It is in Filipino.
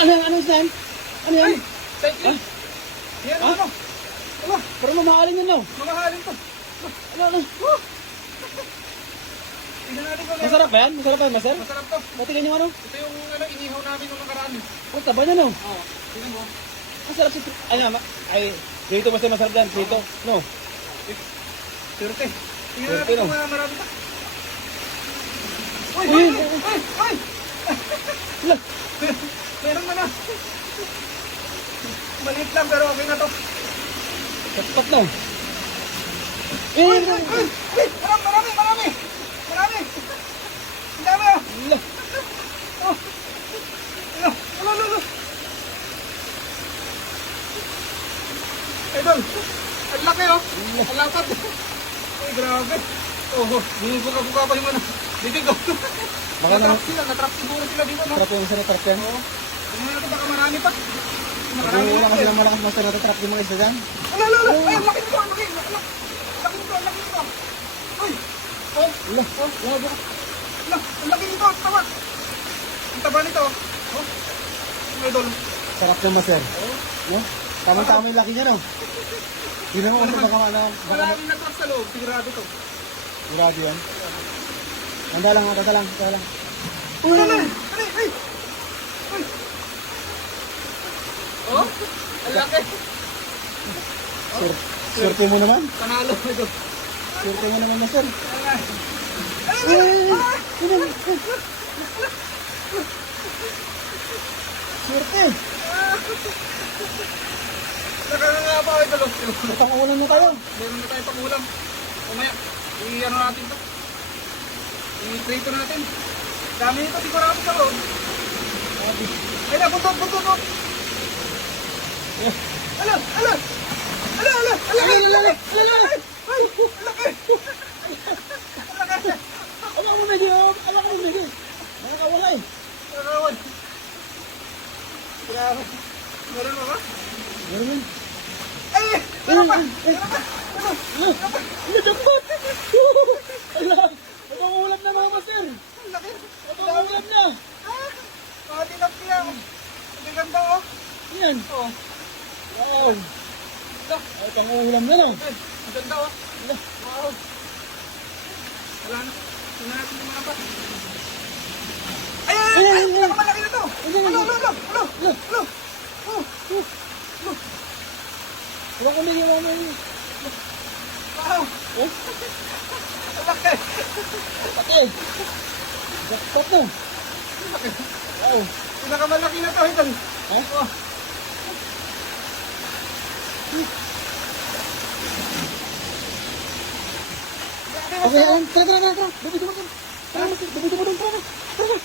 Ano yan? Ano yan? Cycling. Yan, ano? Ano? Pero mamahalin yun, no? Mamahalin to. Ano? Tingnan natin kung Masarap ba yan? Masarap ba yan, master? Masarap to. Patikin yung ano? Ito yung inihaw namin nung nakaraan. Ang taba niya, no? Oo. Tingnan mo. Masarap si... Ay, dito mas masarap yan. Dito, no? Surte. Tingnan Surte, natin no? kung marami pa. Uy! Uy! Uy! Uy! Uy! Wala. Meron na na. Maliit lang pero okay na to. Sapat, no? Uy! Uy! Uy! Uy! Marami! Marami! Marami! Ang dami ah! Wala. Oh! Ano? Ano? Idol! Ang laki oh! Ang lapad! Ay grabe! Oh, bumubuka-buka pa yung ano. Bibig oh! Baka Natrap sila, natrap siguro sila dito no? Trap yung isa na trap yan. Oo. Tingnan natin baka marami pa. Kung wala kasi lang malakas master na trap yung mga isa dyan. Ala! Ay, ang laki nito! Ang laki! Ang laki nito! Uy! Oh! Wala. Wala ba? Ala! Ang laki nito! Ang taba! Ang taba nito! Oh! Ang idol! Sarap yung master. No? Tama-tama yung laki niya, no? Hindi naman kung baka ano. Maraming natrap sa loob. Sigurado to. Sigurado yan. Tanda lang. Uy! Ay! Ay! Uy! Oh! Ang laki! Swerte mo naman. Panalo ito. Swerte mo naman, master. Ay! Swerte. Nakakangapa ako ito. Pangulan na tayo. Meron na tayong pangulam. Mamaya, i-ano natin to. I-prito natin. Dami nito sigurado sa loob. Ay na, buntot. Ala! Ay! Laki! Awa mo, Megi. Nakakawala eh. Nakawan. Grabe. Meron mo ba? Meron yun. Ay! Meron pa! Nadamot! Ala! Napangulam na mga master. Ang laki! Napangulam na. Tinap niya. Ang ganda oh. Yan. Oh. Wow. Ay, pangulam na, no? Ay, ang ganda oh. Wow. Wala na. Tingnan natin yung mga pa. Ay! Pinakamalaki na to! Ano? Huwag ko Megi, huwag mo. Wow! Oh, Ang laki! patay. Jackpot na. Wow. Pinakamalaki na to ito. Ha? Oh. Okay, tara. Bubito mo doon. Tara.